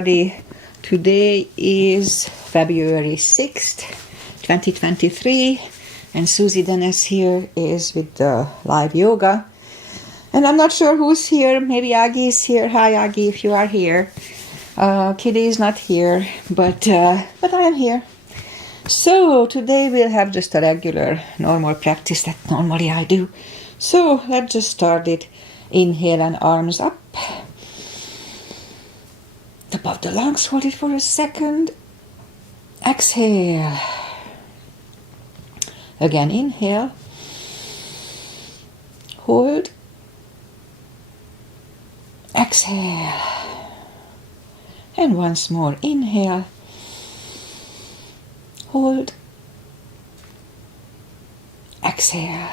Today is February 6th, 2023, and Susie Dennis here is with the live yoga. And I'm not sure who's here. Maybe Aggie is here. Hi, Aggie, if you are here. Kitty is not here, but I am here. So today we'll have just a regular, normal practice that normally I do. So let's just start it. Inhale and arms up. Above the lungs, hold it for a second. Exhale. Again, inhale. Hold. Exhale. And once more, inhale. Hold. Exhale.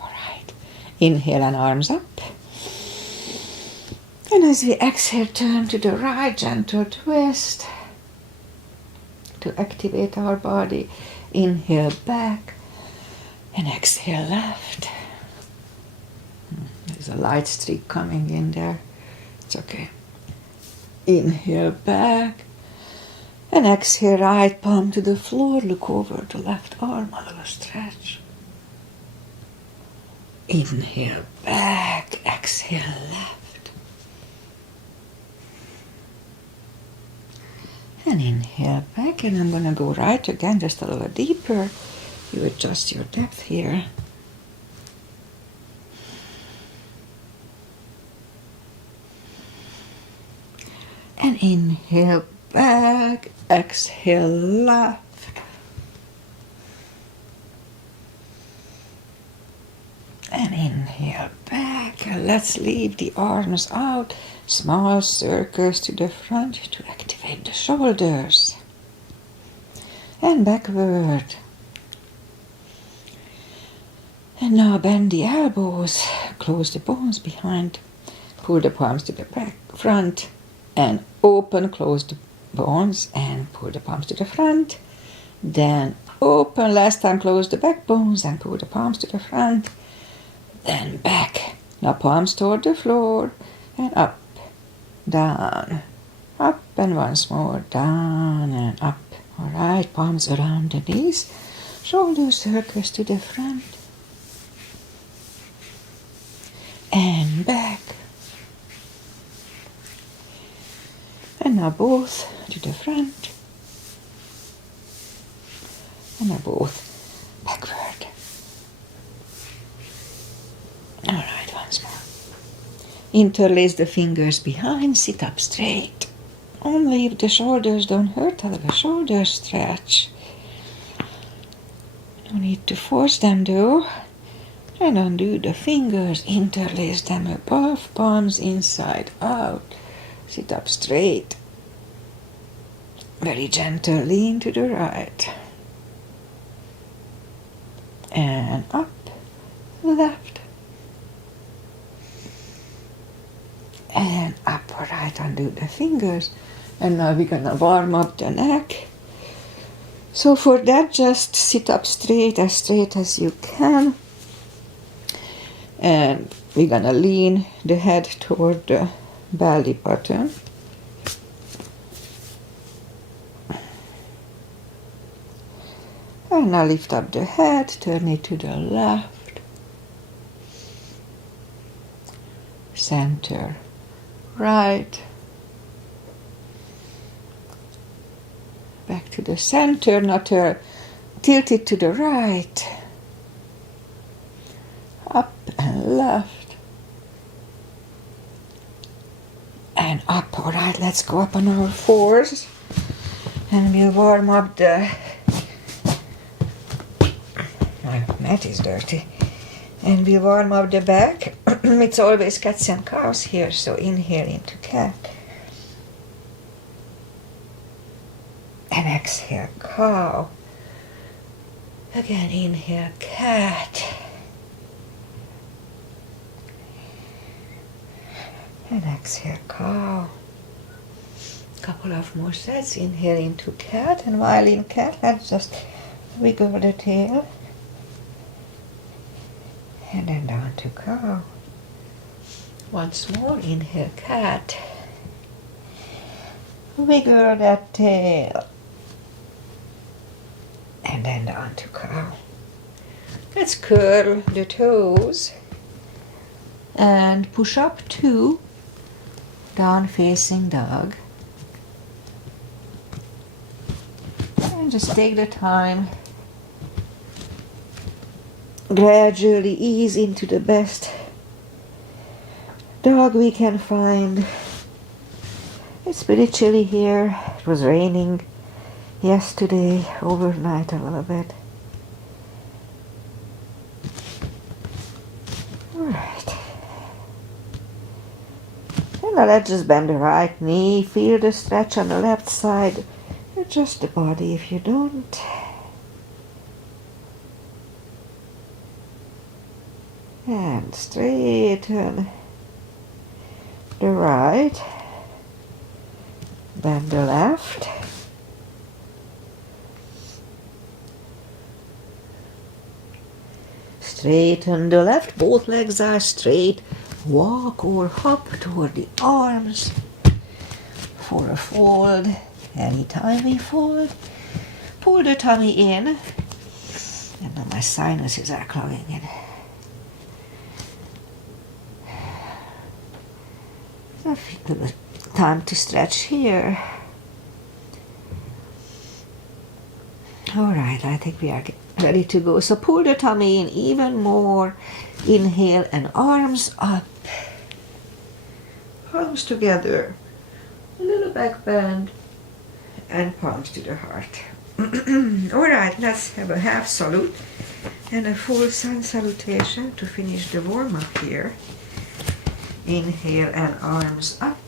All right. Inhale and arms up. And as we exhale, turn to the right, gentle twist to activate our body. Inhale back and exhale left. There's a light streak coming in there. It's okay. Inhale back and exhale, right palm to the floor. Look over the left arm, a little stretch. Inhale back, exhale left. And inhale back, and I'm going to go right again, just a little deeper. You adjust your depth here. And inhale back, exhale left. And inhale back, and let's leave the arms out. Small circles to the front to activate the shoulders. And backward. And now bend the elbows, close the bones behind, pull the palms to the back, front, and open, close the bones, and pull the palms to the front. Then open, last time close the back bones, and pull the palms to the front. Then back. Now palms toward the floor, and up. Down, up, and once more, down and up. All right, palms around the knees, shoulder circles to the front, and back. And now both to the front, and now both backward. All right, once more. Interlace the fingers behind, sit up straight. Only if the shoulders don't hurt, a little shoulder stretch. No need to force them though. And undo the fingers, interlace them above, palms inside out. Sit up straight. Very gentle, lean to the right. And up, left. And up, all right, undo the fingers. And now we're gonna warm up the neck. So for that, just sit up straight as you can. And we're gonna lean the head toward the belly button. And now lift up the head, turn it to the left. Center. Right, back to the center, not tilt it to the right, up and left, and up. All right, let's go up on our fours, and we'll warm up the, my mat is dirty. And we warm up the back. It's always cats and cows here, so inhale into cat. And exhale, cow. Again, inhale, cat. And exhale, cow. Couple of more sets. Inhale into cat, and while in cat, let's just wiggle the tail. And then down to cow. Once more, inhale, cat. Wiggle that tail. And then down to cow. Let's curl the toes. And push up to down facing dog. And just take the time. Gradually ease into the best dog we can find. It's pretty chilly here. It was raining yesterday, overnight a little bit. Alright. And now let's just bend the right knee. Feel the stretch on the left side. Adjust the body if you don't. And straighten the right. Bend the left. Straighten the left. Both legs are straight. Walk or hop toward the arms for a fold. Anytime we fold, pull the tummy in. And now my sinuses are clogging in. So time to stretch here. Alright, I think we are ready to go. So pull the tummy in even more. Inhale and arms up. Palms together. A little back bend. And palms to the heart. Alright, let's have a half salute and a full sun salutation to finish the warm-up here. Inhale and arms up.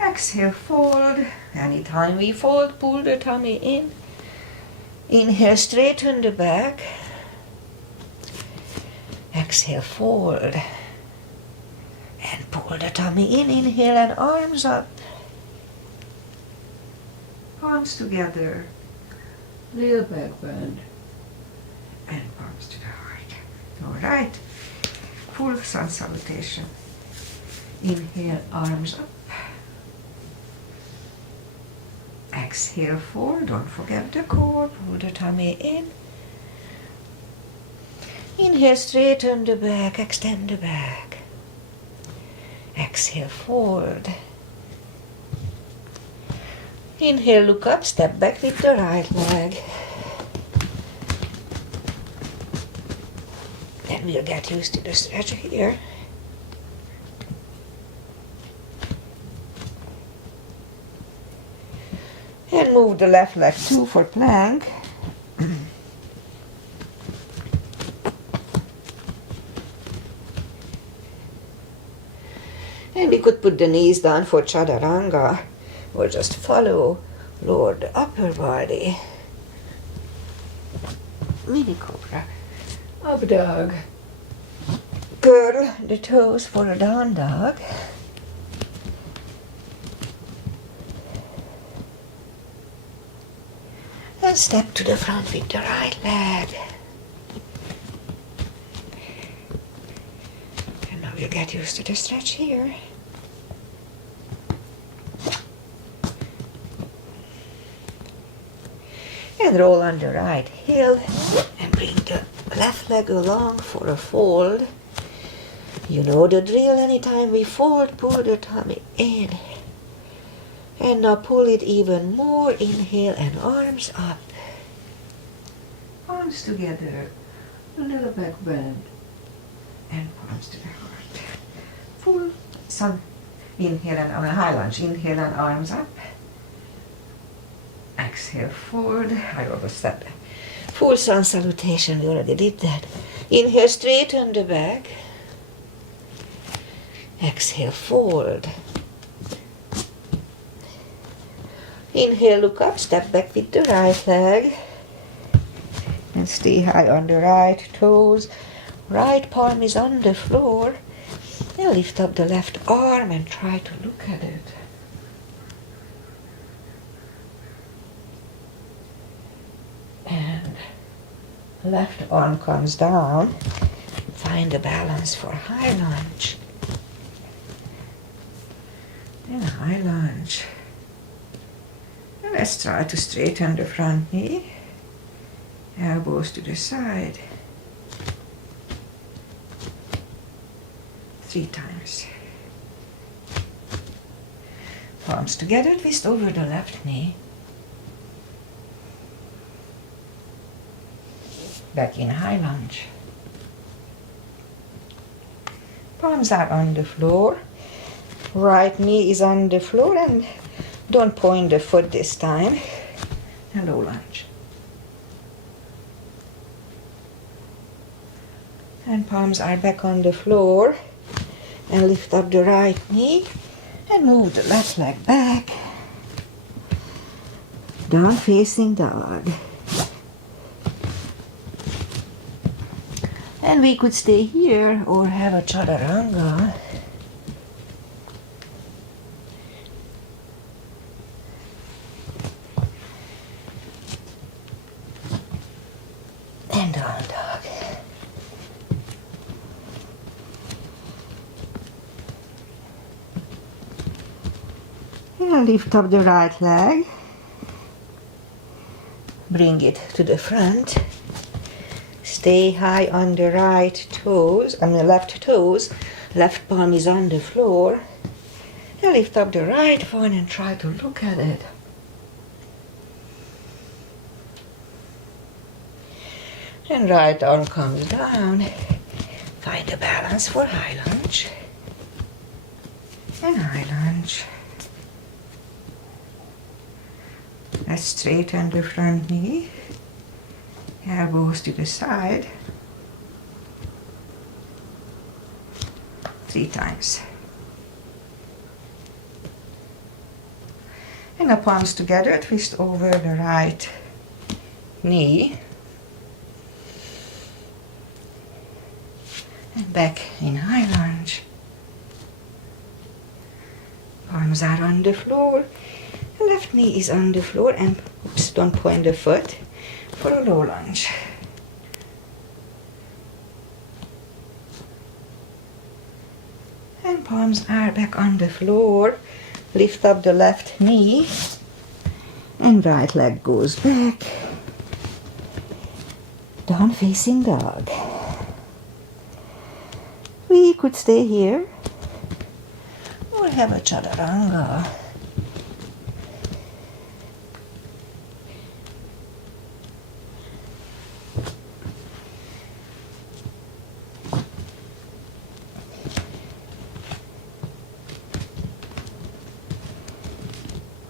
Exhale, fold. Anytime we fold, pull the tummy in. Inhale, straighten the back. Exhale, fold. And pull the tummy in. Inhale and arms up. Palms together. Little back bend. And palms to the heart. Alright. Full sun salutation. Inhale, arms up. Exhale, fold. Don't forget the core. Pull the tummy in. Inhale, straighten the back. Extend the back. Exhale, fold. Inhale, look up, step back with the right leg. Then we'll get used to the stretch here. And move the left leg too for plank. And we could put the knees down for chaturanga, or just follow, lower the upper body. Mini cobra. Up dog. Curl the toes for a down dog. And step to the front with the right leg. And now we'll get used to the stretch here. And roll on the right heel and bring the left leg along for a fold. You know the drill. Anytime we fold, pull the tummy in. And now pull it even more. Inhale and arms up. Arms together. A little back bend. And palms to the heart. Full sun. Inhale and high lunge. Inhale and arms up. Exhale, forward. I overstepped. Full sun salutation. We already did that. Inhale, straighten the back. Exhale, forward. Inhale, look up, step back with the right leg. And stay high on the right toes. Right palm is on the floor. And lift up the left arm and try to look at it. And left arm comes down. Find a balance for high lunge. high lunge. And let's try to straighten the front knee. Elbows to the side. 3 times. Palms together, twist over the left knee. Back in high lunge. Palms are on the floor. Right knee is on the floor and don't point the foot this time. And low lunge. And palms are back on the floor. And lift up the right knee and move the left leg back. Down facing dog. And we could stay here or have a chaturanga. And down dog. And lift up the right leg. Bring it to the front. Stay high on the right toes, on the left toes. Left palm is on the floor. And lift up the right one and try to look at it. And right arm comes down. Find a balance for high lunge. And high lunge. Let's straighten the front knee. Elbows to the side. 3 times. And the palms together, twist over the right knee. And back in high lunge. Palms are on the floor. Left knee is on the floor and oops, don't point the foot for a low lunge. And palms are back on the floor. Lift up the left knee and right leg goes back. Down facing dog. We could stay here or have a chaturanga.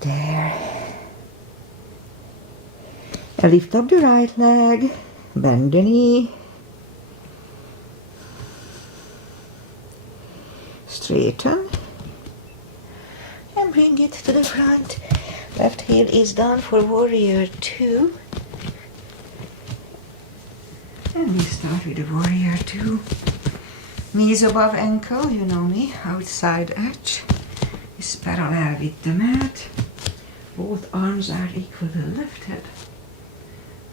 There. And lift up the right leg, bend the knee, straighten, and bring it to the front. Left heel is down for warrior 2. And we start with the warrior 2. Knees above ankle, you know me, outside edge is parallel with the mat. Both arms are equally lifted.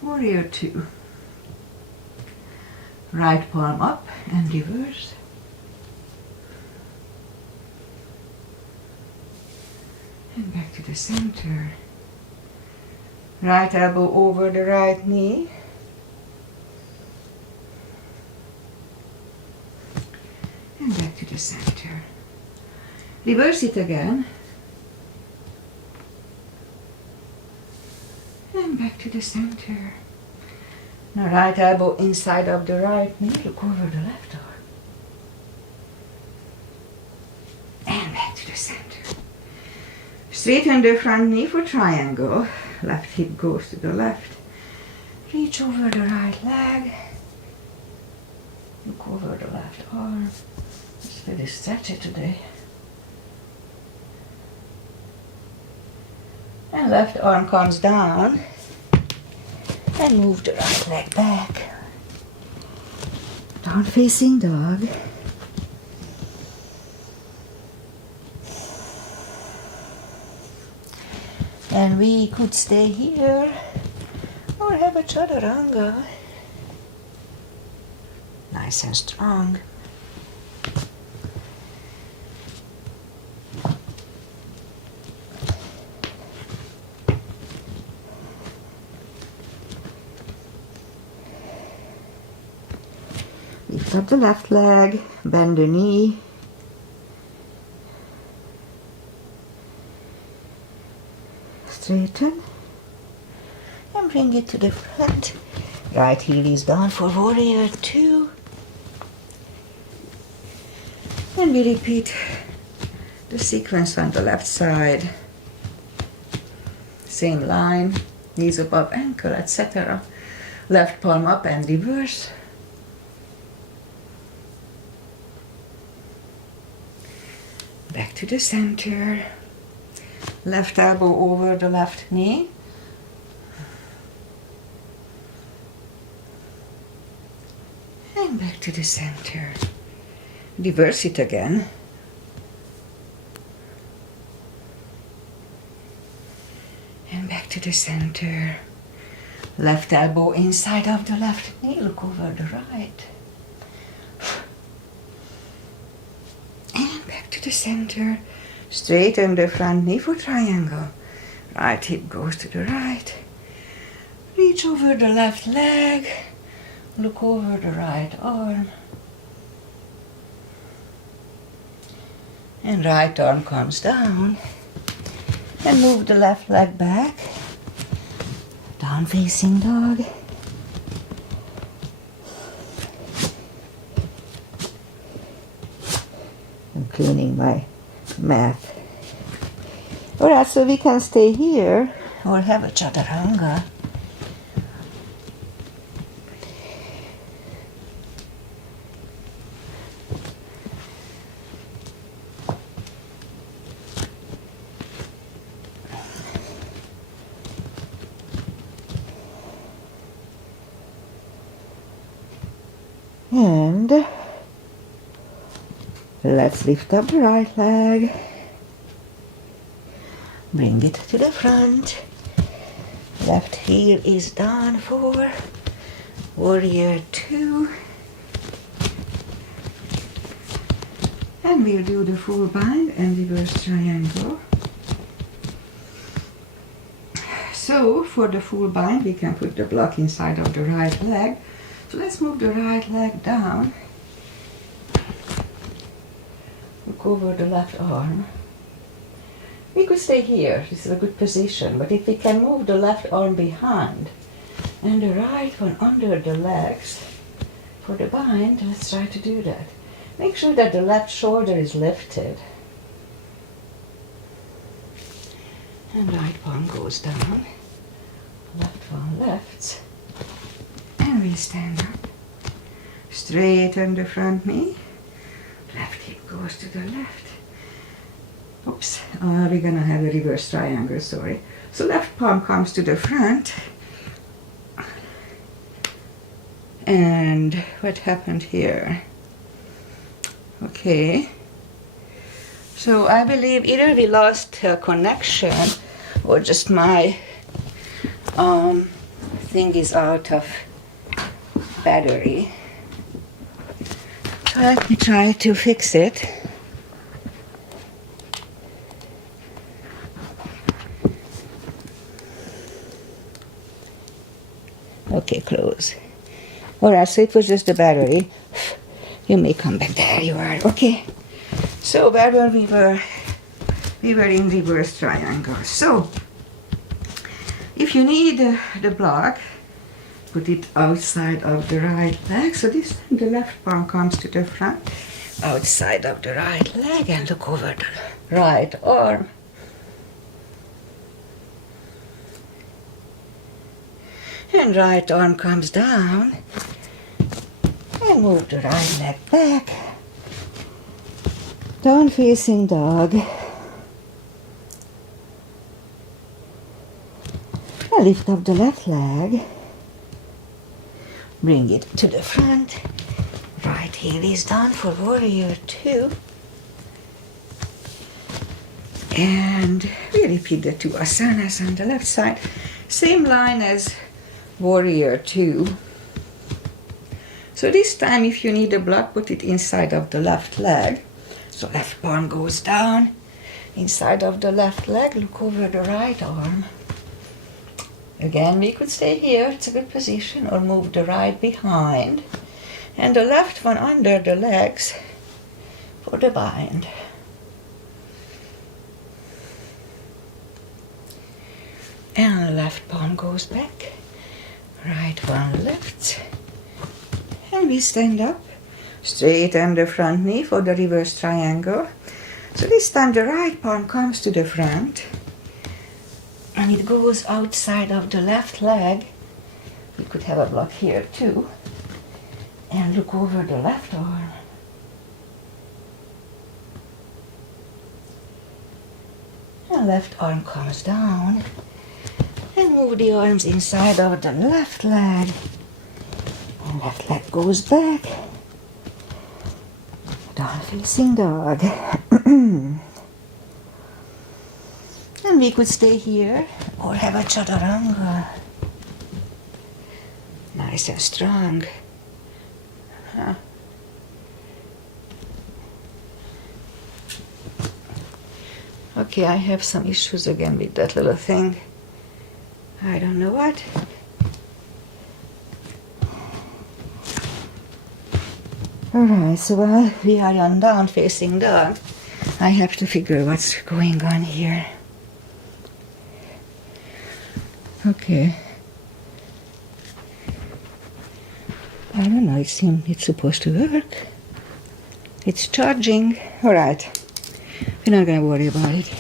Warrior 2. Right palm up and reverse. And back to the center. Right elbow over the right knee. And back to the center. Reverse it again. And back to the center. Now right elbow inside of the right knee. Look over the left arm. And back to the center. Straighten the front knee for triangle. Left hip goes to the left. Reach over the right leg. Look over the left arm. It's very stretchy today. And left arm comes down. And move the right leg back. Down facing dog. And we could stay here or have a chaturanga. Nice and strong. up the left leg, bend the knee. Straighten. And bring it to the front. Right heel is down for warrior 2. And we repeat the sequence on the left side. Same line, knees above ankle, etc. Left palm up and reverse. Back to the center. Left elbow over the left knee. And back to the center. Reverse it again. And back to the center. Left elbow inside of the left knee. Look over the right. And back to the center. Straighten the front knee for triangle. Right hip goes to the right. Reach over the left leg. Look over the right arm. And right arm comes down. And move the left leg back. Down facing dog. I'm cleaning my mat. Alright, so we can stay here or have a chaturanga. And let's lift up the right leg. Bring it to the front. Left heel is down for warrior 2. And we'll do the full bind and reverse triangle. So for the full bind, we can put the block inside of the right leg. So let's move the right leg down. Look over the left arm. We could stay here, this is a good position, but if we can move the left arm behind and the right one under the legs for the bind, let's try to do that. Make sure that the left shoulder is lifted. And right palm goes down, left palm lifts. And we stand up. Straighten the front knee. Left hip goes to the left. Oops, we're gonna have a reverse triangle, sorry. So left palm comes to the front. And what happened here? Okay. So I believe either we lost connection or just my thing is out of battery. So let me try to fix it. Okay, close. Alright, so it was just the battery. You may come back. There you are. Okay. So where were we were? We were in reverse triangle. So if you need the block, put it outside of the right leg. So this time the left palm comes to the front, outside of the right leg, and look over the right arm. And right arm comes down. And move the right leg back. Down facing dog. And lift up the left leg. Bring it to the front. Right heel is down for warrior 2. And we repeat the 2 asanas on the left side. Same line as warrior 2. So this time if you need a block, put it inside of the left leg. So left palm goes down, inside of the left leg, look over the right arm. Again, we could stay here, it's a good position, or move the right behind And the left one under the legs for the bind. And the left palm goes back, right one lifts, and we stand up, straighten the front knee for the reverse triangle. So this time the right palm comes to the front, and it goes outside of the left leg. We could have a block here too, and look over the left arm. And left arm comes down. And move the arms inside of the left leg. And left leg goes back. Down facing dog. And we could stay here or have a chaturanga. Nice and strong. Huh. Okay, I have some issues again with that little thing. I don't know what. Alright, so while we are on down facing dog, I have to figure what's going on here. Okay. I don't know, it's supposed to work. It's charging. Alright. We're not gonna worry about it.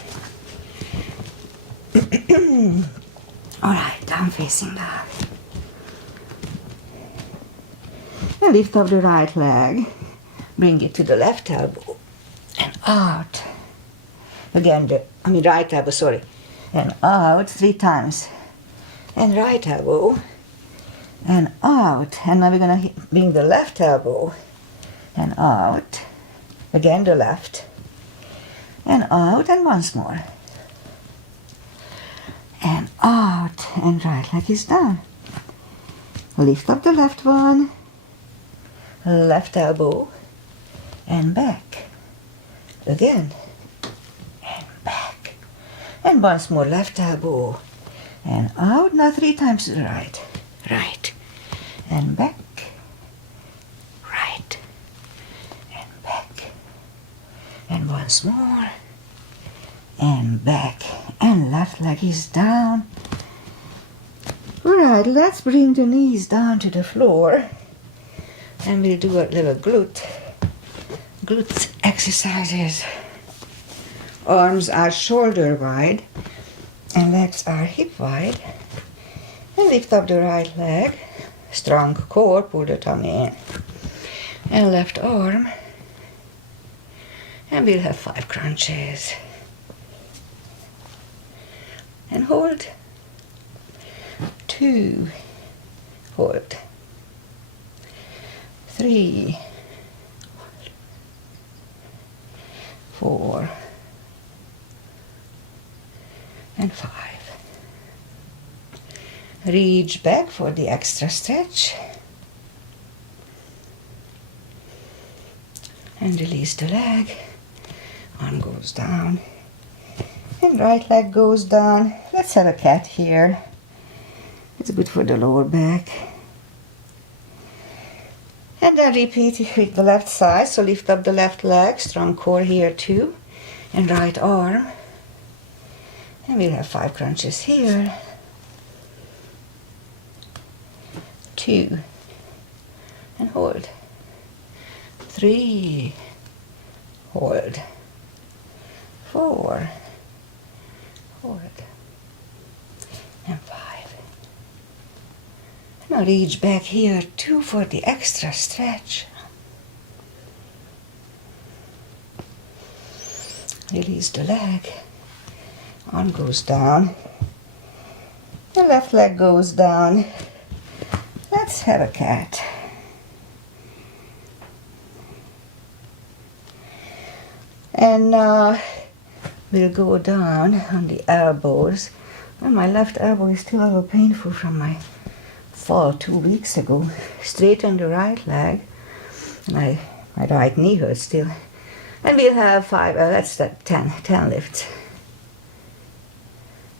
Alright, down facing dog. And lift up the right leg. Bring it to the left elbow. And out. Again, right elbow, sorry. And out 3 times. And right elbow. And out. And now we're gonna bring the left elbow. And out. Again, the left. And out, and once more. And out, and right leg is down. Lift up the left one, left elbow, and back. Again, and back. And once more, left elbow, and out. Now 3 times to the right. Right, and back. Right, and back. And once more, and back. And left leg is down. Alright, let's bring the knees down to the floor. And we'll do a little glute exercises. Arms are shoulder wide. And legs are hip wide. And lift up the right leg. Strong core, pull the tummy in. And left arm. And we'll have 5 crunches. And hold. 2. Hold. 3. 4. And 5. Reach back for the extra stretch. And release the leg. Arm goes down. And right leg goes down. Let's have a cat here. It's good for the lower back. And then repeat with the left side. So lift up the left leg, strong core here too. And right arm. And we'll have 5 crunches here. 2. And hold. 3. Hold. 4. Hold. And 5. Now reach back here too for the extra stretch. Release the leg. Arm goes down. The left leg goes down. Let's have a cat. And we'll go down on the elbows. Well, my left elbow is still a little painful from my fall 2 weeks ago. Straighten the right leg. And my right knee hurts still. And we'll have 5, that's 10 lifts.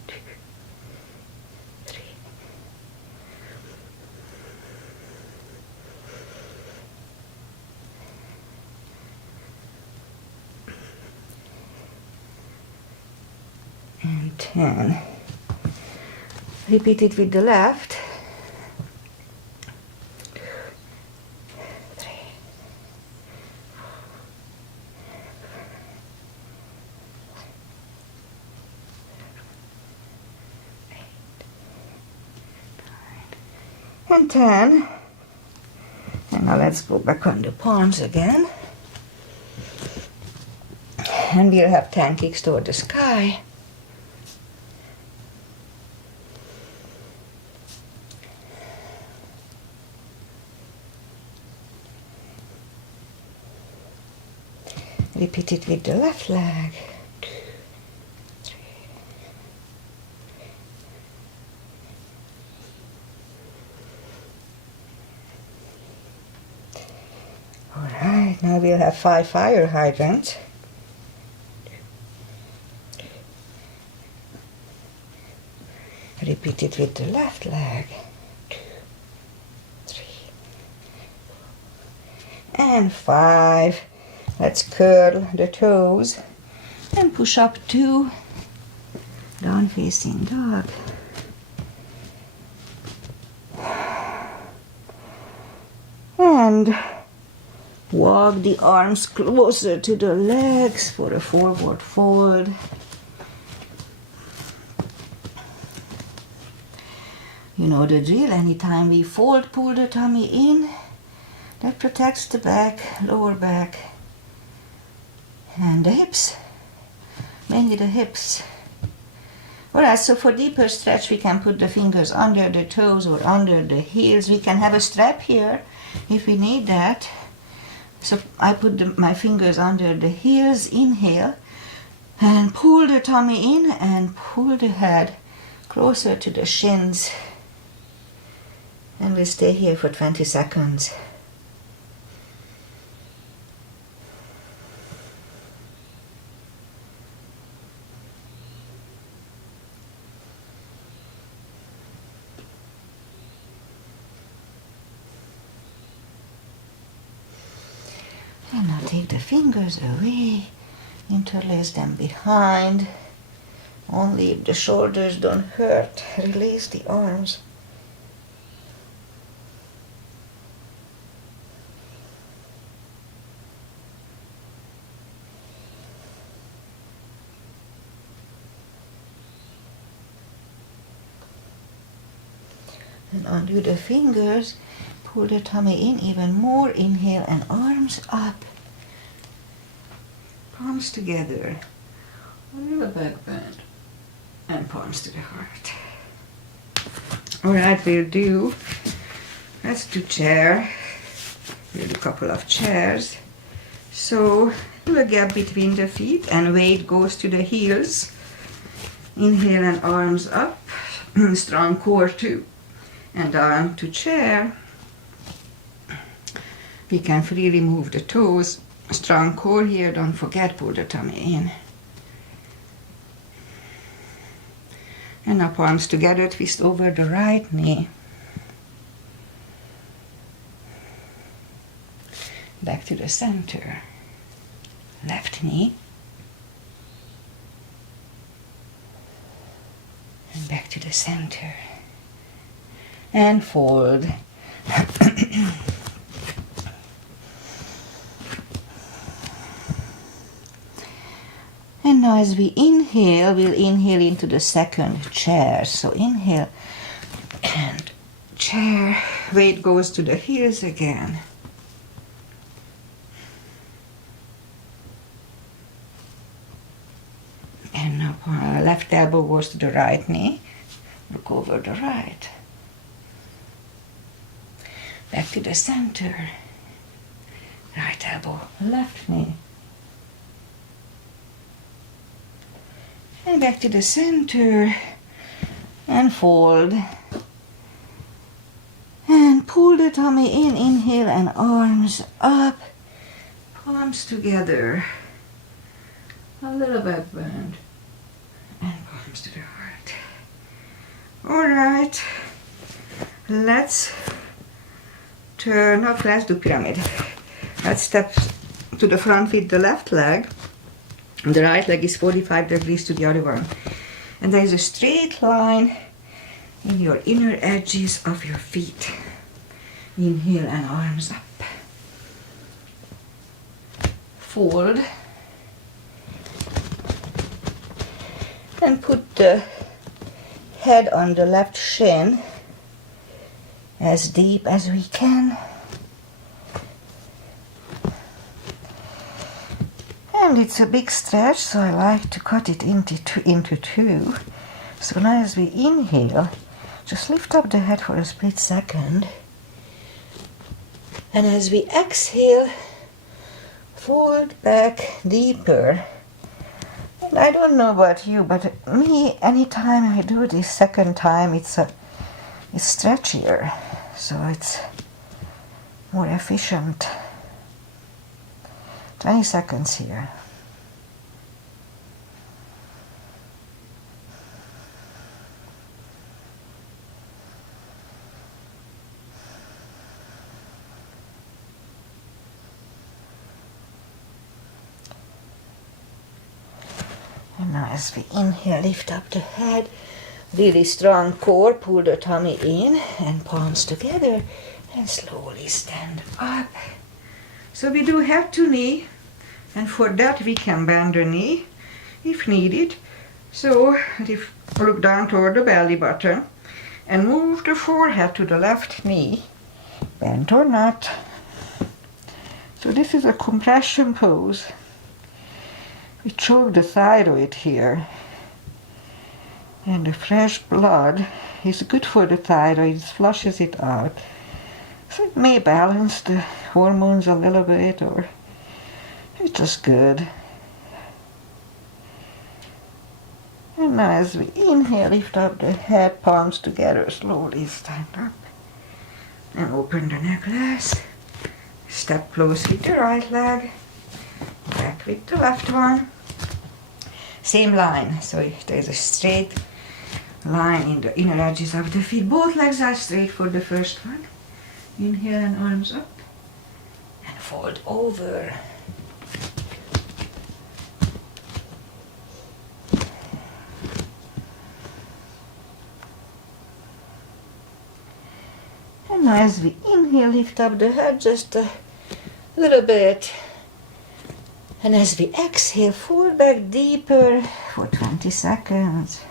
2, 3, and 10. Repeat it with the left. 3, 8, 9, and 10. And now let's go back on the palms again. And we'll have 10 kicks toward the sky. Repeat it with the left leg. 2, 3. All right, now we'll have 5 fire hydrants. Repeat it with the left leg. 2, 3, and 5. Let's curl the toes and push up to down facing dog. And walk the arms closer to the legs for a forward fold. You know the drill. Anytime we fold, pull the tummy in. That protects the back, lower back, and the hips. Mainly the hips. Alright, so for deeper stretch, we can put the fingers under the toes or under the heels. We can have a strap here if we need that. So I put my fingers under the heels, inhale, and pull the tummy in and pull the head closer to the shins. And we'll stay here for 20 seconds. And now take the fingers away, interlace them behind. Only if the shoulders don't hurt, release the arms. And undo the fingers, pull the tummy in even more, inhale and arms up. Palms together, a little back bend, and palms to the heart. Alright, let's do chair. We'll do a couple of chairs. So, pull a gap between the feet and weight goes to the heels. Inhale and arms up, strong core too. And down to chair. We can freely move the toes. Strong core here, don't forget, pull the tummy in. And now palms together, twist over the right knee. Back to the center. Left knee. And back to the center. And fold. And now as we inhale, we'll inhale into the second chair. So inhale and chair. Weight goes to the heels again. And now left elbow goes to the right knee. Look over the right. Back to the center. Right elbow, left knee. And back to the center. And fold. And pull the tummy in. Inhale and arms up. Palms together. A little back bend. And palms to the heart. Alright. Let's do pyramid. Let's step to the front with the left leg. The right leg is 45 degrees to the other one. And there is a straight line in your inner edges of your feet. Inhale and arms up. Fold. And put the head on the left shin as deep as we can. And it's a big stretch, so I like to cut it into two. So now as we inhale, just lift up the head for a split second. And as we exhale, fold back deeper. And I don't know about you, but me, anytime I do this second time, it's stretchier, so it's more efficient. 20 seconds here. And now as we inhale, lift up the head, really strong core, pull the tummy in and palms together and slowly stand up. So we do head to knee, and for that we can bend the knee if needed. So look down toward the belly button and move the forehead to the left knee, bent or not. So this is a compression pose. We choke the thyroid here, and the fresh blood is good for the thyroid, it flushes it out. So it may balance the hormones a little bit, or it's just good. And now as we inhale, lift up the head, palms together, slowly stand up. And open the necklace. Step close with the right leg, back with the left one. Same line, so there's a straight line in the inner edges of the feet. Both legs are straight for the first one. Inhale and arms up. And fold over. And now as we inhale, lift up the head just a little bit. And as we exhale, fold back deeper for 20 seconds.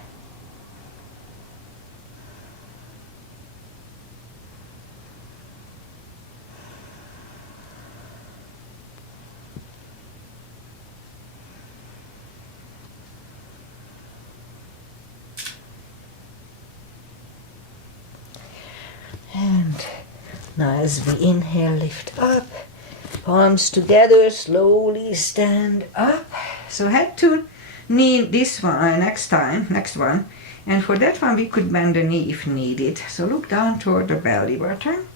And now as we inhale, lift up, palms together, slowly stand up. So head to knee this one, next one. And for that one we could bend the knee if needed. So look down toward the belly button.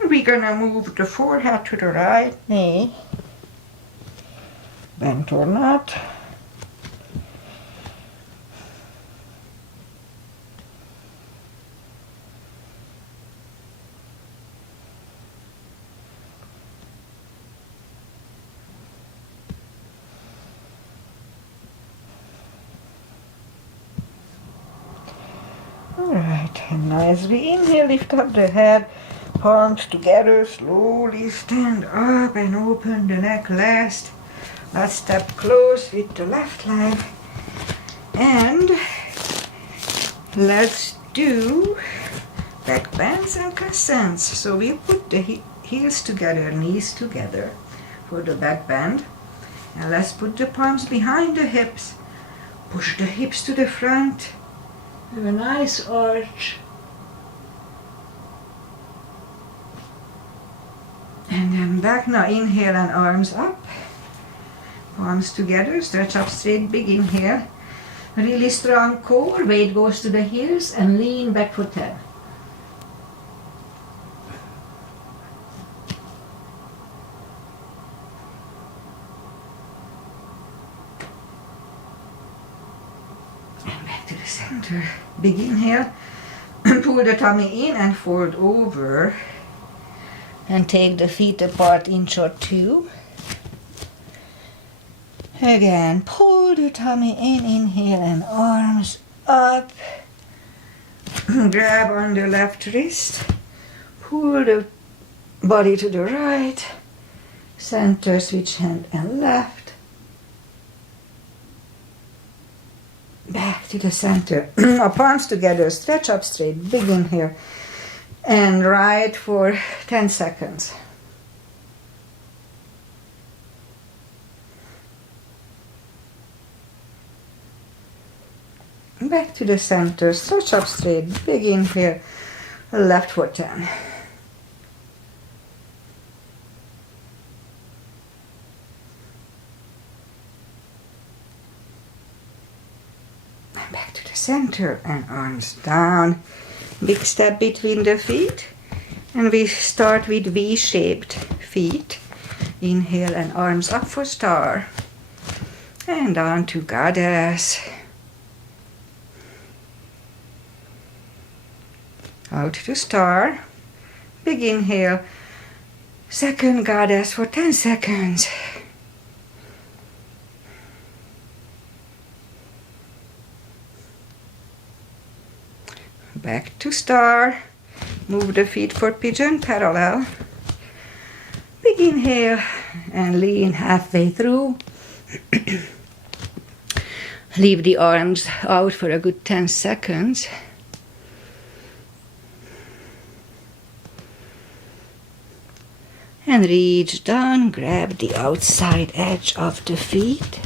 And we're gonna move the forehead to the right knee, bent or not. Alright, and now as we inhale, lift up the head, palms together, slowly stand up and open the neck last. Let's step close with the left leg. And let's do back bends and crescents. So we put the heels together, knees together for the back bend. And let's put the palms behind the hips. Push the hips to the front. Have a nice arch. And then back. Now inhale and arms up. Palms together, stretch up straight, big inhale. Really strong core, weight goes to the heels and lean back for 10. Center. Big inhale, pull the tummy in and fold over and take the feet apart inch or two. Again, pull the tummy in, inhale, and arms up. Grab on the left wrist, pull the body to the right, center, switch hand and left. Back to the center. Our palms together, stretch up straight, big inhale, and right for 10 seconds. Back to the center, stretch up straight, big inhale, left for 10. Back to the center and arms down. Big step between the feet. And we start with V-shaped feet. Inhale and arms up for star. And down to goddess. Out to star. Big inhale. Second goddess for 10 seconds. Back to star. Move the feet for pigeon parallel. Big inhale and lean halfway through. Leave the arms out for a good 10 seconds. And reach down, grab the outside edge of the feet.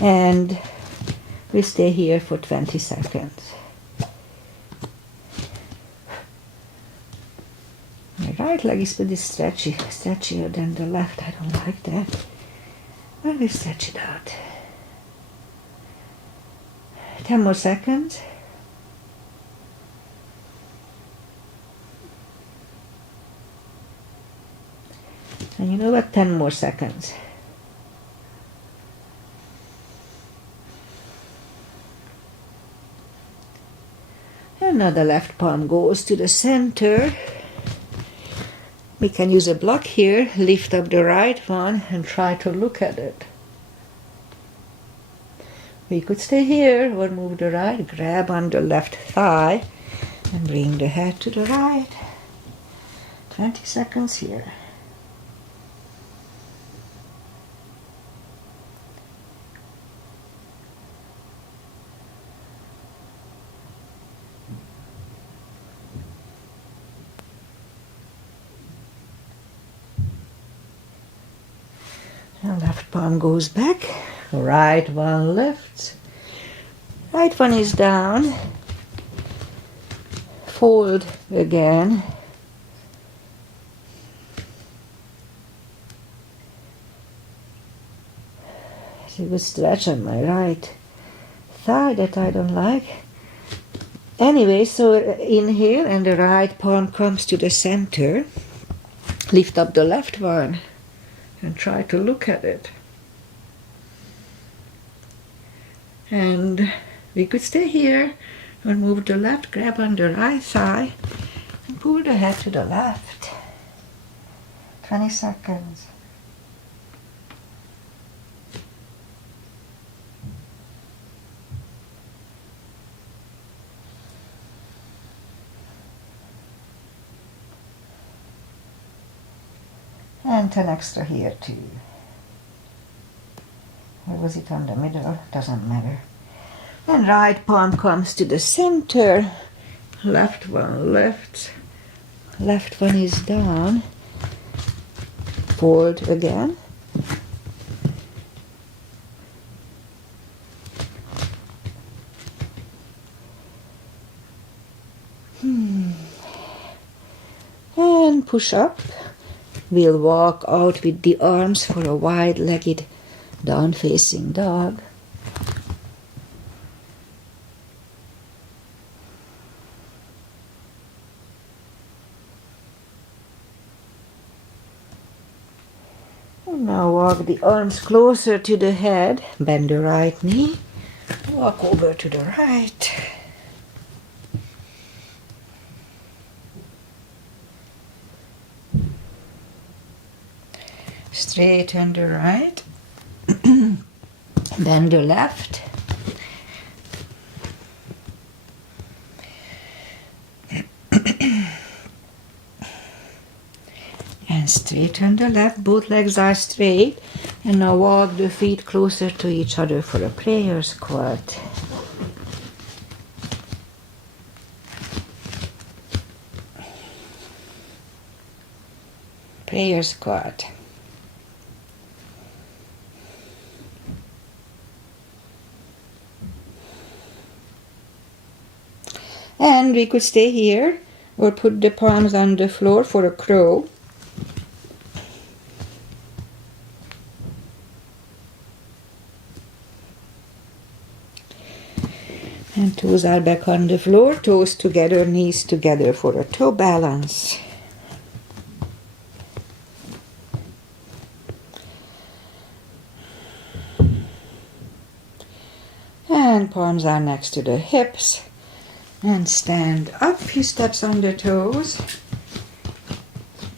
And we stay here for 20 seconds. My right leg is pretty stretchier than the left. I don't like that. But we stretch it out. 10 more seconds. And you know what? 10 more seconds. And now the left palm goes to the center. We can use a block here, lift up the right one and try to look at it. We could stay here or move the right, grab on the left thigh and bring the head to the right. 20 seconds here. And left palm goes back, right one lifts, right one is down, fold again, see a good stretch on my right thigh that I don't like. Anyway, so inhale and the right palm comes to the center, lift up the left one. And try to look at it. And we could stay here and move the left, grab on the right thigh and pull the head to the left. 20 seconds. And 10 extra here too. Or was it on the middle? Doesn't matter. And right palm comes to the center. Left one lifts. Left one is down. Fold again. And push up. We'll walk out with the arms for a wide-legged down-facing dog. And now walk the arms closer to the head, bend the right knee, walk over to the right. Straighten the right. Bend the left. And straighten the left. Both legs are straight. And now walk the feet closer to each other for a prayer squat. Prayer squat. And we could stay here or put the palms on the floor for a crow. And toes are back on the floor, toes together, knees together for a toe balance. And palms are next to the hips. And stand up, few steps on the toes.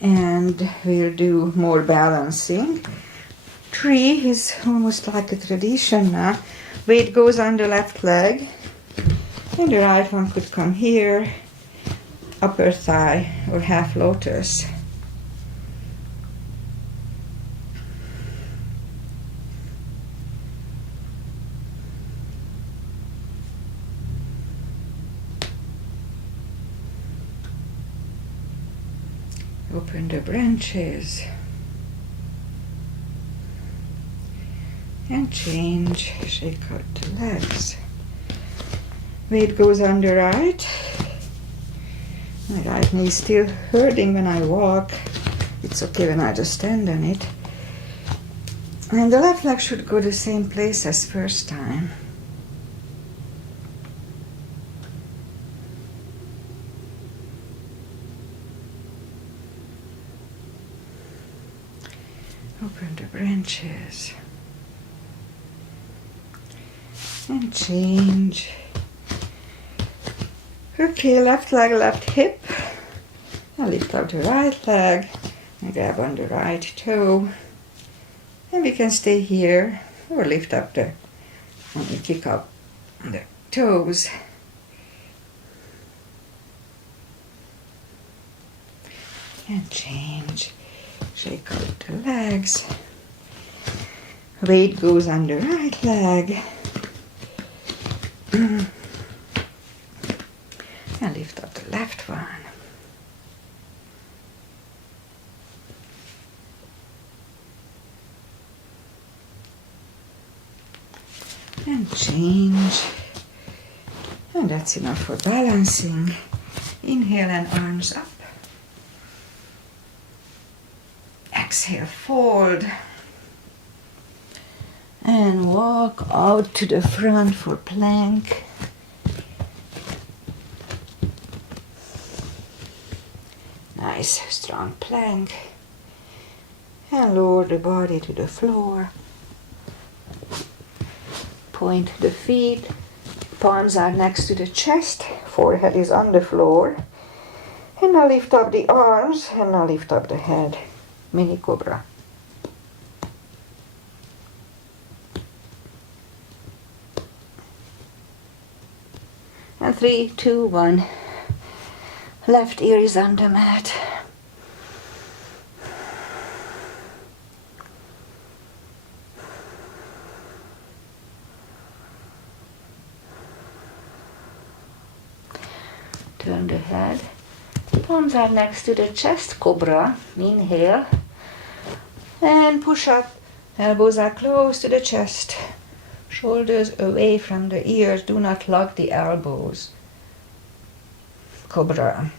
And we'll do more balancing. 3 is almost like a tradition now. Weight goes on the left leg. And the right one could come here. Upper thigh or half lotus. Open the branches and change, shake out the legs. Weight goes on the right. My right knee is still hurting when I walk. It's okay when I just stand on it. And the left leg should go the same place as first time. Open the branches and change. Okay, left leg, left hip. I lift up the right leg and grab on the right toe. And we can stay here or lift up and kick up the toes. And change. Shake out the legs. Weight goes on the right leg. And lift up the left one. And change. And that's enough for balancing. Inhale and arms up. Exhale, fold. And walk out to the front for plank. Nice, strong plank. And lower the body to the floor. Point the feet. Palms are next to the chest. Forehead is on the floor. And now lift up the arms and now lift up the head. Mini cobra. And 3, 2, 1. Left ear is on the mat. Turn the head. Palms are next to the chest, cobra. Inhale. And push up. Elbows are close to the chest. Shoulders away from the ears. Do not lock the elbows. Cobra.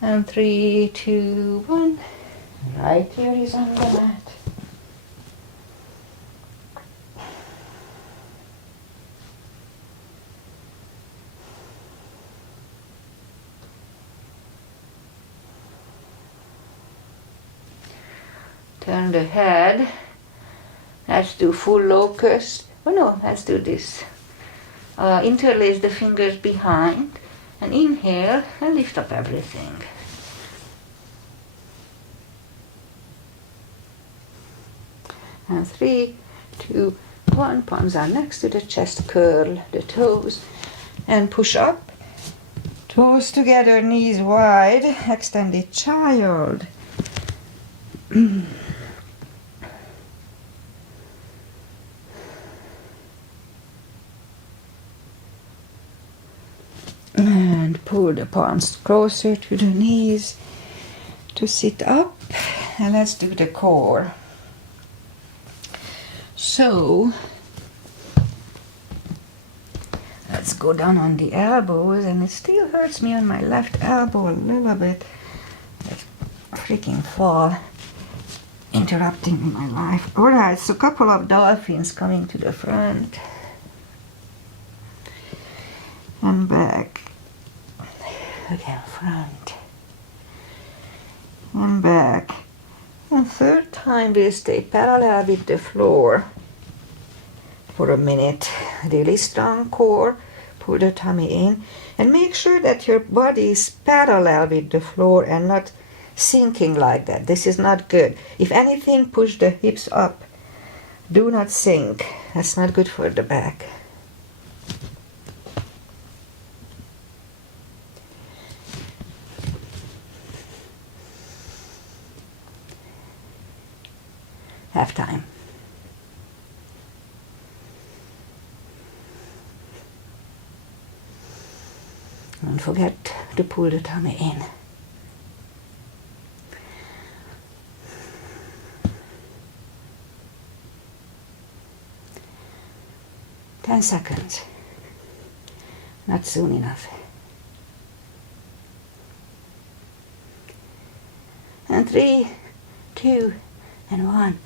And 3, 2, 1. Right ear is on the mat. Turn the head. Let's do full locust. Oh no, let's do this. Interlace the fingers behind and inhale and lift up everything. And 3, 2, 1. Palms are next to the chest. Curl the toes and push up. Toes together, knees wide. Extended child. And pull the palms closer to the knees to sit up. And let's do the core. So let's go down on the elbows, and it still hurts me on my left elbow a little bit. That freaking fall interrupting my life. Alright, so a couple of dolphins coming to the front and back. Again, front and back. And third time we'll stay parallel with the floor for a minute. Really strong core. Pull the tummy in and make sure that your body is parallel with the floor and not sinking like that. This is not good. If anything, push the hips up. Do not sink. That's not good for the back. Half time. Don't forget to pull the tummy in. Ten seconds. Not soon enough. And 3, 2, and 1.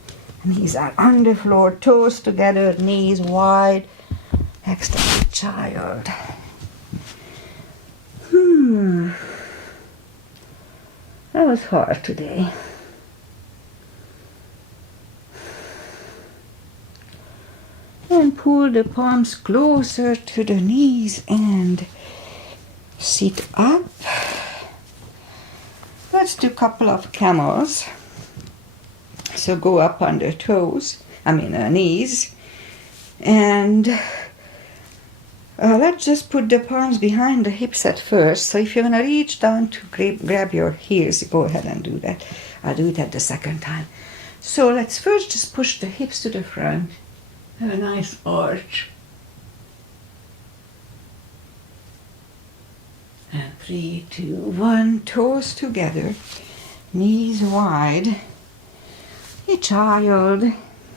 Knees are on the floor, toes together, knees wide. Extended child. That was hard today. And pull the palms closer to the knees and sit up. Let's do a couple of camels. So go up on the toes, knees, and let's just put the palms behind the hips at first. So if you're gonna reach down to grab your heels, go ahead and do that. I'll do it at the second time. So let's first just push the hips to the front. Have a nice arch. And 3, 2, 1, toes together, knees wide. A child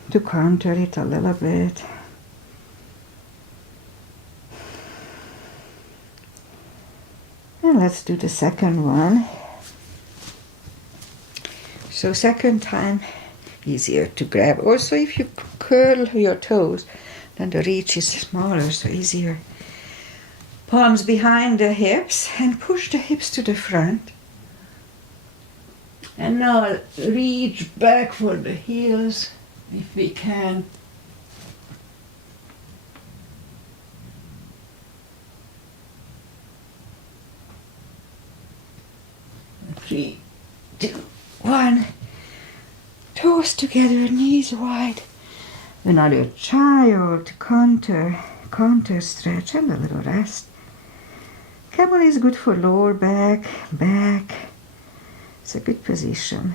to counter it a little bit. And let's do the second one. So second time, easier to grab. Also, if you curl your toes, then the reach is smaller, so easier. Palms behind the hips and push the hips to the front. And now reach back for the heels, if we can. Three, 2, 1. Toes together, knees wide. Another child, counter stretch and a little rest. Camel is good for lower back, back. It's a good position.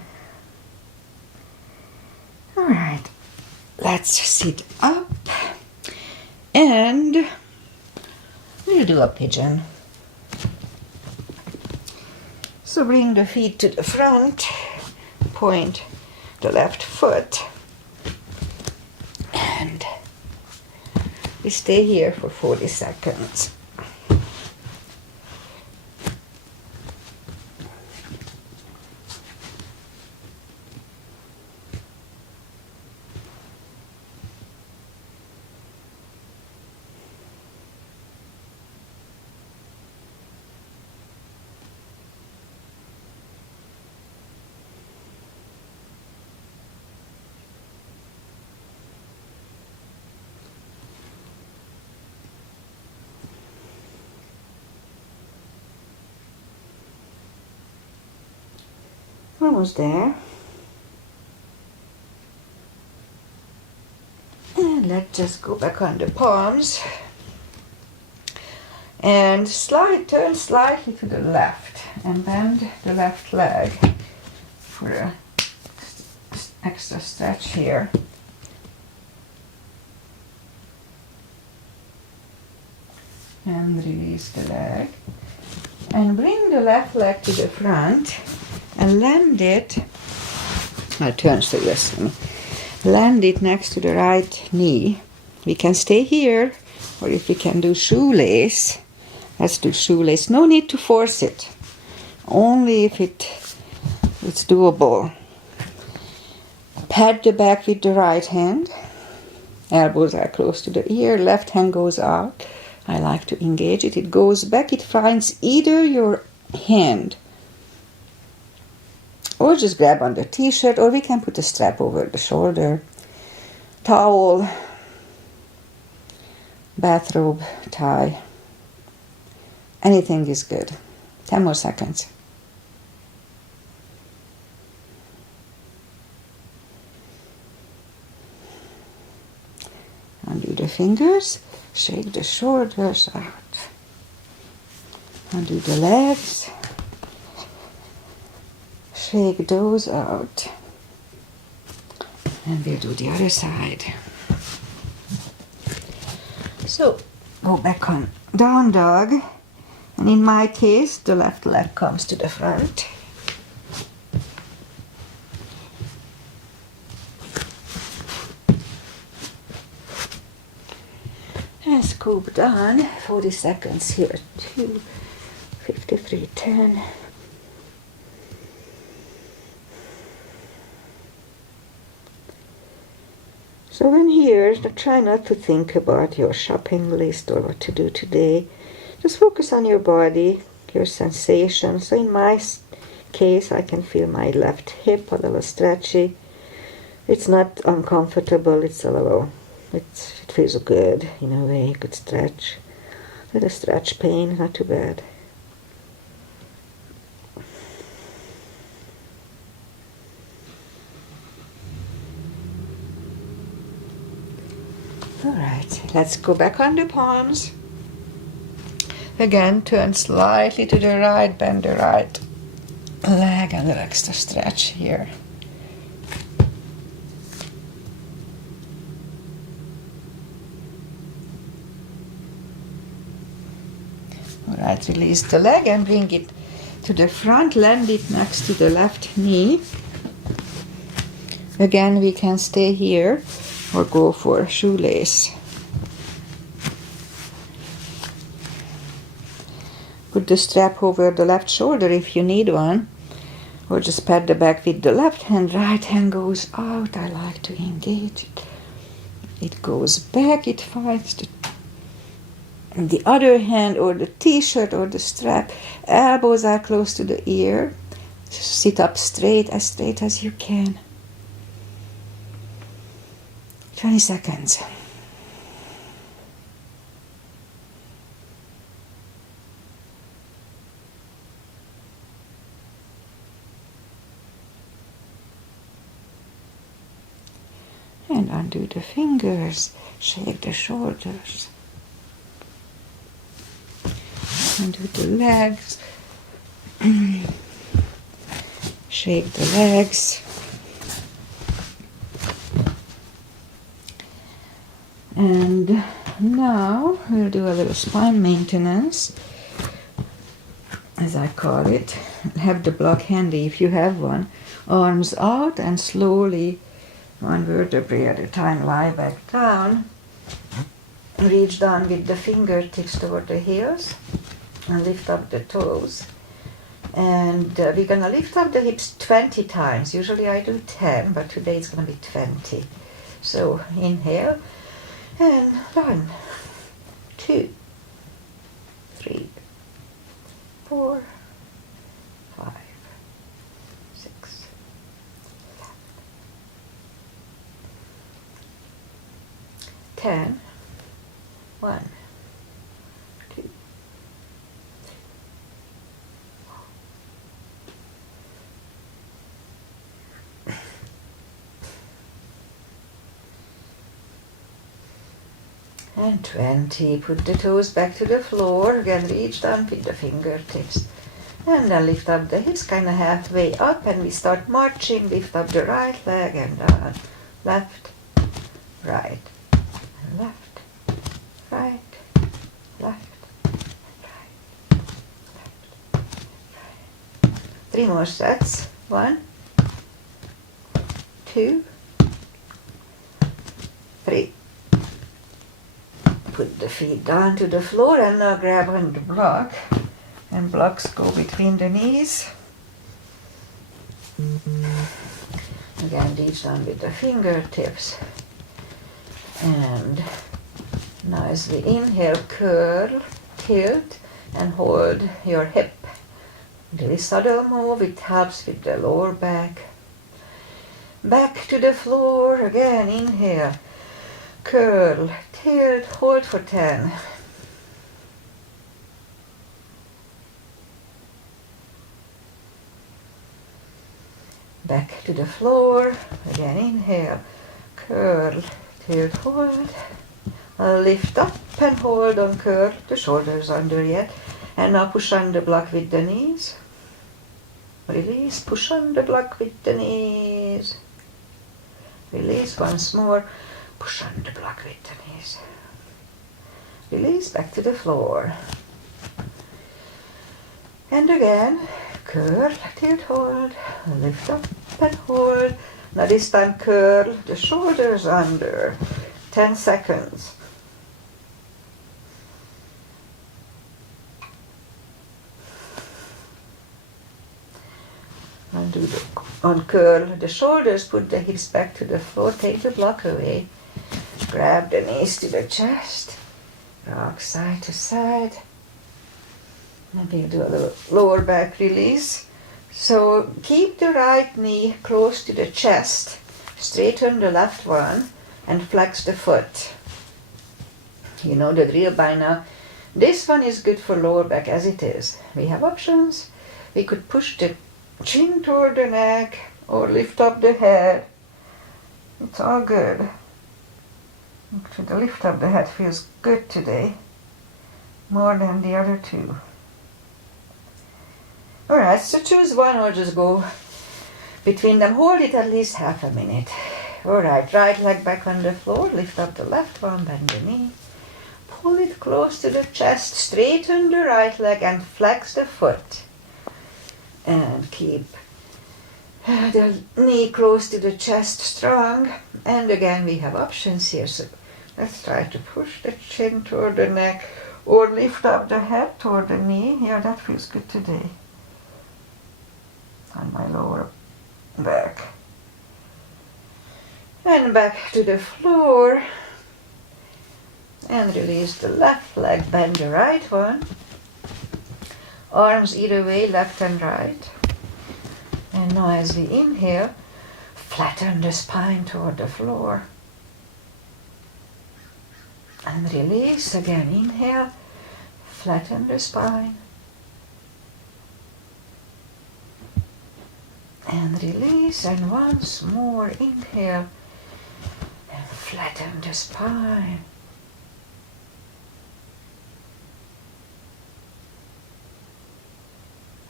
All right, let's sit up and we'll do a pigeon. So bring the feet to the front, point the left foot, and we stay here for 40 seconds. Almost there. And let's just go back on the palms. And turn slightly to the left and bend the left leg for an extra stretch here. And release the leg. And bring the left leg to the front and land it. I'll turn so you see me. Land it next to the right knee. We can stay here, or if we can do shoelace, let's do shoelace. No need to force it, only if it's doable. Pat the back with the right hand. Elbows are close to the ear. Left hand goes out. I like to engage it. It goes back. It finds either your hand, or just grab on the t-shirt, or we can put a strap over the shoulder, towel, bathrobe, tie. Anything is good. 10 more seconds. Undo the fingers, shake the shoulders out. Undo the legs, shake those out. And we'll do the other side. So, go back on down dog. And in my case, the left leg comes to the front. And scoop down. 40 seconds here. 2, 53, 10. So when here, try not to think about your shopping list or what to do today. Just focus on your body, your sensations. So in my case, I can feel my left hip a little stretchy. It's not uncomfortable, it's a little, it feels good in a way, good stretch. Little stretch pain, not too bad. Alright, let's go back on the palms. Again, turn slightly to the right, bend the right leg and relax the stretch here. Alright, release the leg and bring it to the front, land it next to the left knee. Again, we can stay here or go for shoelace. Put the strap over the left shoulder if you need one, or just pat the back with the left hand. Right hand goes out. I like to engage it. It goes back. It finds the other hand or the t-shirt or the strap. Elbows are close to the ear. Sit up straight as you can. 20 seconds. And undo the fingers, shake the shoulders, undo the legs, shake the legs, and now we'll do a little spine maintenance, as I call it. Have the block handy if you have one. Arms out and slowly, one vertebrae at a time, lie back down. Reach down with the fingertips toward the heels and lift up the toes. And we're going to lift up the hips 20 times. Usually I do 10, but today it's going to be 20. So inhale and 1, 2, 3, 4, 5, 6, 10. 1, 2, 3, 4. And 20. Put the toes back to the floor. Again, reach down with the fingertips. And then lift up the hips kind of halfway up, and we start marching. Lift up the right leg and down. Left, right, and left, right, left, right, left, right. 3 more sets. 1, 2, 3. Put the feet down to the floor and now grab on the block. And blocks go between the knees. Again, reach down with the fingertips. And now as we inhale, curl, tilt, and hold your hip. Really subtle move, it helps with the lower back. Back to the floor, again, inhale, curl, tilt, hold for 10. Back to the floor, again inhale, curl, tilt, hold, lift up and hold on, curl, the shoulders under yet, and now push on the block with the knees, release, push on the block with the knees, release once more, push on the block with the knees, release, back to the floor, and again, curl, tilt, hold, lift up and hold. Now this time curl the shoulders under. 10 seconds. Uncurl the shoulders, put the hips back to the floor, take the block away. Grab the knees to the chest, rock side to side. Maybe do a little lower back release. So keep the right knee close to the chest, straighten the left one, and flex the foot. You know the drill by now. This one is good for lower back as it is. We have options. We could push the chin toward the neck or lift up the head. It's all good. Actually, the lift up the head feels good today, more than the other two. Alright, so choose one or just go between them. Hold it at least half a minute. Alright, right leg back on the floor, lift up the left one, bend the knee. Pull it close to the chest, straighten the right leg and flex the foot. And keep the knee close to the chest, strong. And again, we have options here. So let's try to push the chin toward the neck or lift up the head toward the knee. Yeah, that feels good today. On my lower back. And back to the floor. And release the left leg, bend the right one. Arms either way, left and right. And now as we inhale, flatten the spine toward the floor. And release, again inhale, flatten the spine. And release, and once more inhale and flatten the spine.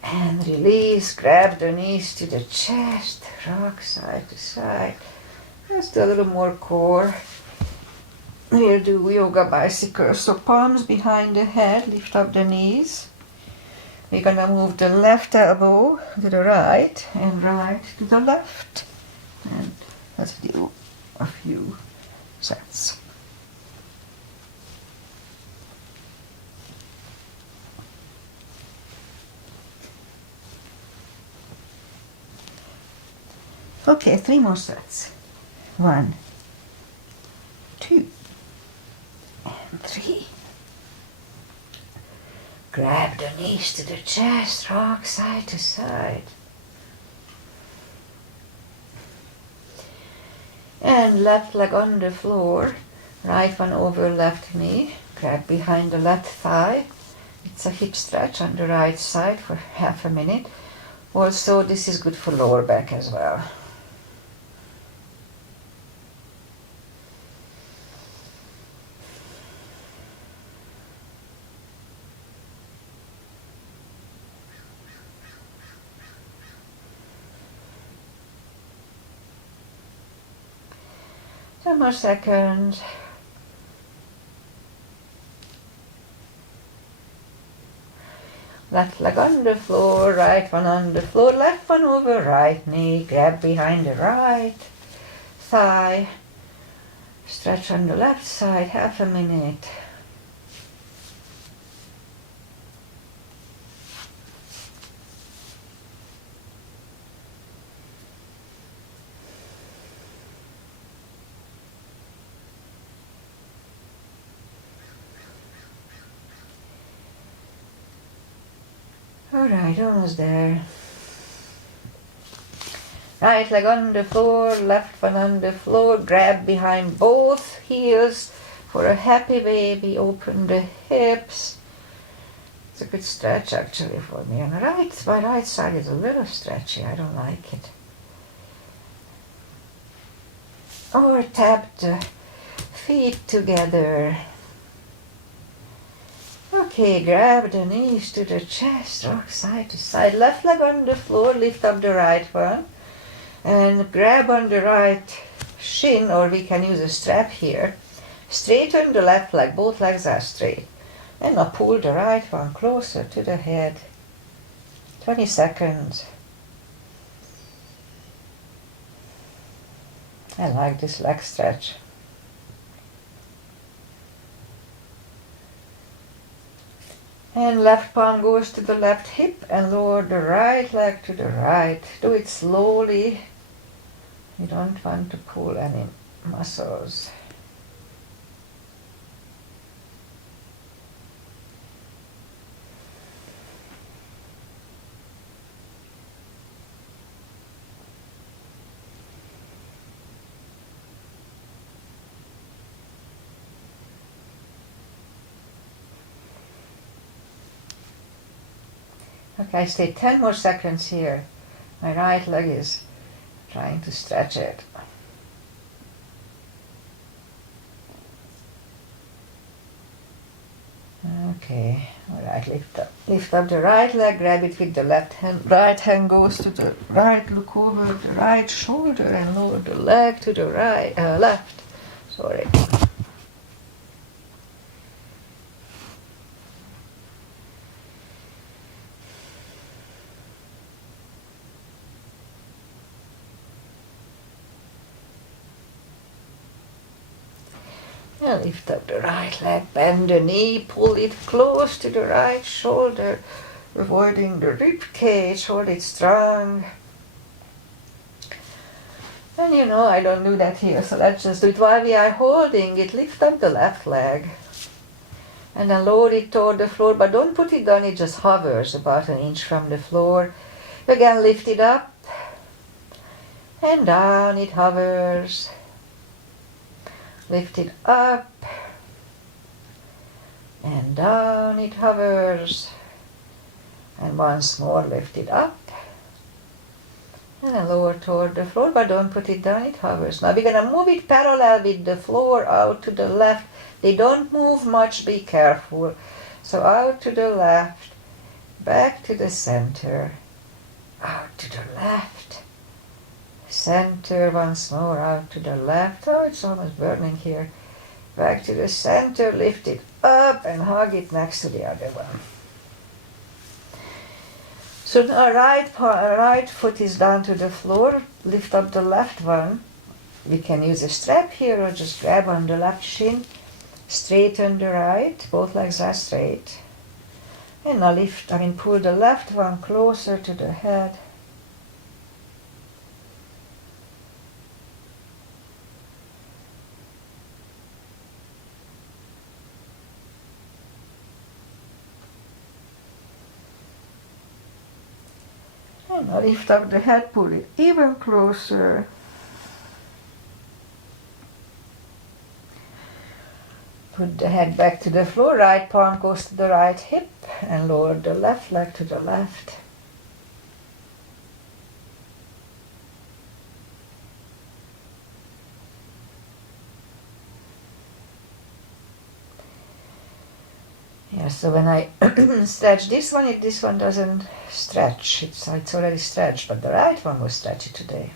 And release, grab the knees to the chest, rock side to side. Just a little more core. We'll do yoga bicycle. So palms behind the head, lift up the knees. We're going to move the left elbow to the right and right to the left. And let's do a few sets. Okay, 3 more sets. 1, 2, and 3. Grab the knees to the chest, rock side to side. And left leg on the floor, right one over left knee. Grab behind the left thigh. It's a hip stretch on the right side for half a minute. Also, this is good for lower back as well. 10 more seconds. Left leg on the floor, right one on the floor, left one over right knee, grab behind the right thigh, stretch on the left side, half a minute. Alright, almost there. Right leg on the floor, left one on the floor, grab behind both heels for a happy baby, open the hips. It's a good stretch actually for me. And my right side is a little stretchy, I don't like it. Or tap the feet together. Okay, grab the knees to the chest, rock side to side. Left leg on the floor, lift up the right one. And grab on the right shin, or we can use a strap here. Straighten the left leg, both legs are straight. And now pull the right one closer to the head. 20 seconds. I like this leg stretch. And left palm goes to the left hip and lower the right leg to the right. Do it slowly. You don't want to pull any muscles. Okay, I stay 10 more seconds here. My right leg is trying to stretch it. Okay, alright, lift up the right leg, grab it with the left hand. Right hand goes to the right, look over the right shoulder and lower the leg to the right, left. Sorry. And lift up the right leg, bend the knee, pull it close to the right shoulder, avoiding the rib cage, hold it strong. And you know, I don't do that here, so let's just do it while we are holding it. Lift up the left leg and then lower it toward the floor, but don't put it down, it just hovers about an inch from the floor. Again, lift it up and down, it hovers. Lift it up and down, it hovers. And once more, lift it up and then lower toward the floor, but don't put it down, it hovers. Now we're going to move it parallel with the floor, out to the left. They don't move much, be careful. So out to the left, back to the center, out to the left, center, once more, out to the left. Oh, it's almost burning here. Back to the center, lift it up and hug it next to the other one. So now right foot is down to the floor, lift up the left one. We can use a strap here or just grab on the left shin, straighten the right, both legs are straight. And now pull the left one closer to the head. And now lift up the head, pull it even closer. Put the head back to the floor, right palm goes to the right hip and lower the left leg to the left. Yeah, so when I stretch this one doesn't stretch. It's already stretched, but the right one was stretchy today.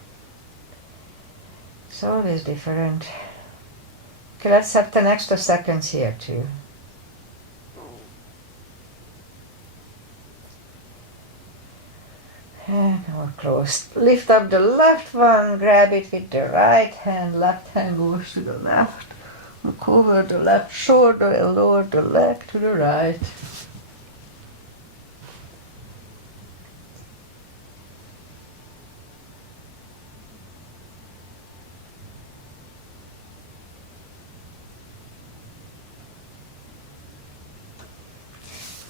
It's always different. Okay, let's have 10 extra seconds here too. And now close. Lift up the left one, grab it with the right hand, left hand goes to the left. Look over the left shoulder and lower the leg to the right.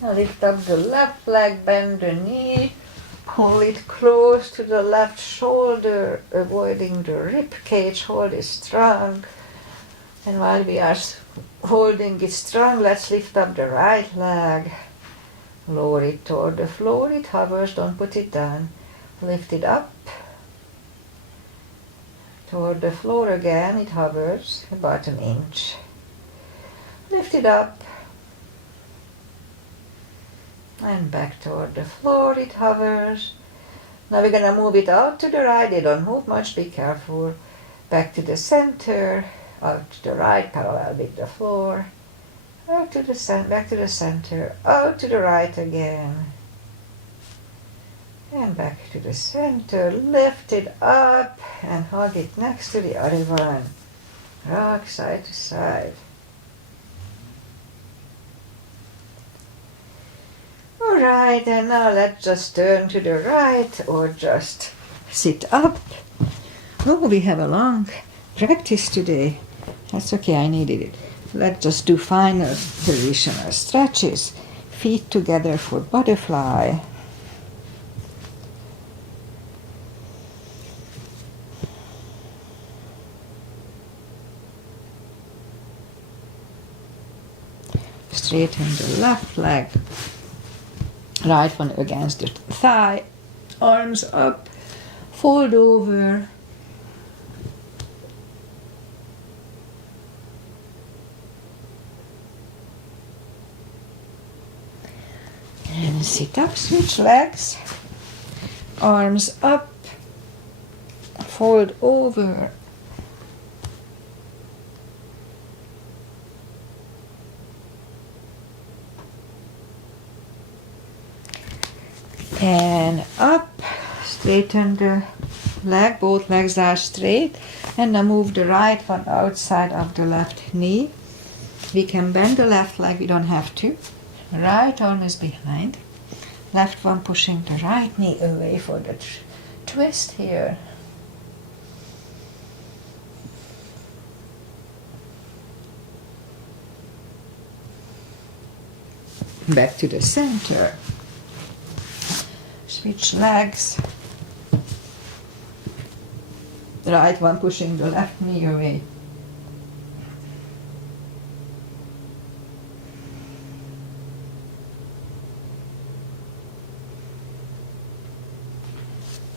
Now lift up the left leg, bend the knee, pull it close to the left shoulder, avoiding the rib cage, hold it strong. And while we are holding it strong, let's lift up the right leg. Lower it toward the floor, it hovers, don't put it down. Lift it up. Toward the floor again, it hovers about an inch. Lift it up. And back toward the floor, it hovers. Now we're going to move it out to the right. They don't move much, be careful. Back to the center, out to the right, parallel with the floor. Out to the center, back to the center, out to the right again. And back to the center, lift it up and hug it next to the other one. Rock side to side. Alright, and now let's just turn to the right or just sit up. Oh, we have a long practice today. That's okay, I needed it. Let's just do final positional stretches. Feet together for butterfly. Straighten the left leg. Right one against the thigh, arms up, fold over. And sit up, switch legs, arms up, fold over. And up, straighten the leg, both legs are straight, and now move the right one outside of the left knee. We can bend the left leg, we don't have to. Right arm is behind, left one pushing the right knee away for the twist here. Back to the center. Switch legs. The right one pushing the left knee away.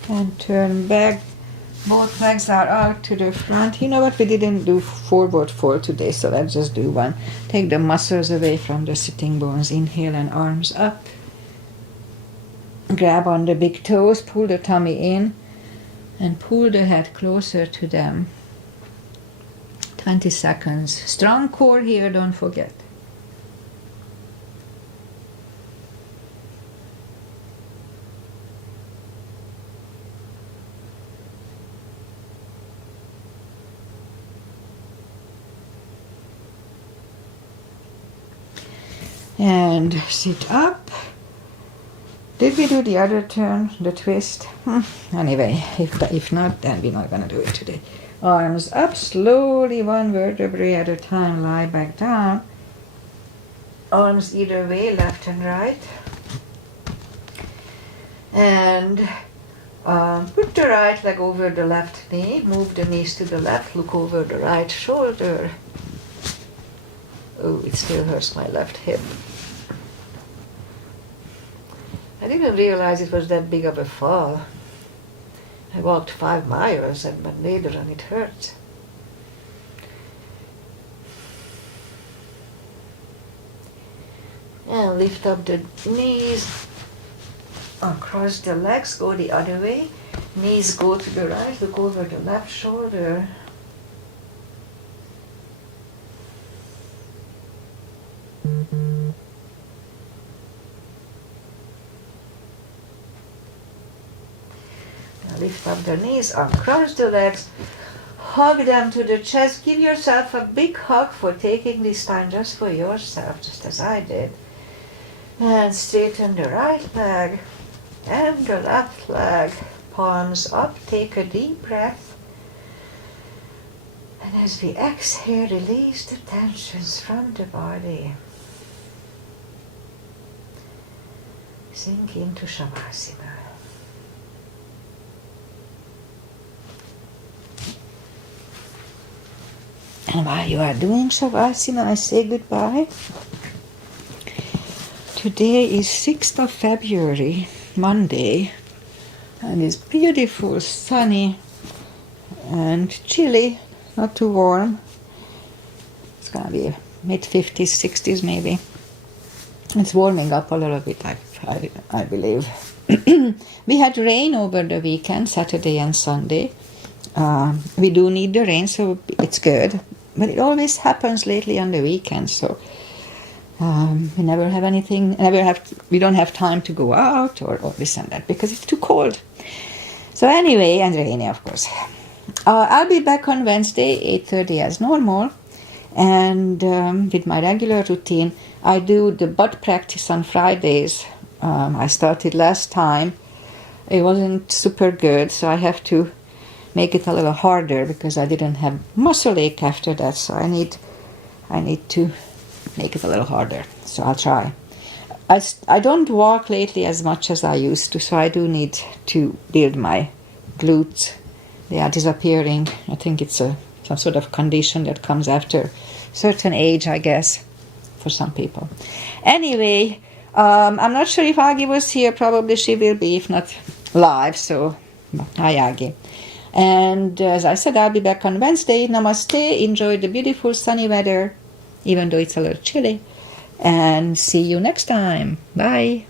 And turn back. Both legs are out to the front. You know what? We didn't do forward fold today, so let's just do one. Take the muscles away from the sitting bones. Inhale and arms up. Grab on the big toes, pull the tummy in, and pull the head closer to them. 20 seconds. Strong core here, don't forget. And sit up. Did we do the other turn, the twist? Anyway, if not, then we're not going to do it today. Arms up, slowly, one vertebrae at a time, lie back down. Arms either way, left and right. And put the right leg over the left knee, move the knees to the left, look over the right shoulder. Oh, it still hurts my left hip. I didn't realize it was that big of a fall. I walked 5 miles, but later on it hurt. And lift up the knees, across the legs, go the other way. Knees go to the right, look over the left shoulder. lift up the knees, uncross the legs, hug them to the chest. Give yourself a big hug for taking this time just for yourself, just as I did. And straighten the right leg and the left leg. Palms up, take a deep breath. And as we exhale, release the tensions from the body. Sink into Shavasana. And while you are doing Shavasana, I say goodbye. Today is 6th of February, Monday, and it's beautiful, sunny, and chilly, not too warm. It's going to be mid-50s, 60s maybe. It's warming up a little bit, I believe. We had rain over the weekend, Saturday and Sunday. We do need the rain, so it's good. But it always happens lately on the weekend, so we never have anything, we don't have time to go out or this and that because it's too cold. So anyway, and rainy, of course. I'll be back on Wednesday, 8:30 as normal, and with my regular routine. I do the butt practice on Fridays. I started last time. It wasn't super good, so I have to make it a little harder because I didn't have muscle ache after that, so I need to make it a little harder. So I'll try. I don't walk lately as much as I used to, so I do need to build my glutes. They are disappearing. I think it's some sort of condition that comes after certain age, I guess, for some people. Anyway, I'm not sure if Agi was here. Probably she will be, if not live. So, hi Agi. And as I said, I'll be back on Wednesday. Namaste. Enjoy the beautiful sunny weather, even though it's a little chilly. And see you next time. Bye.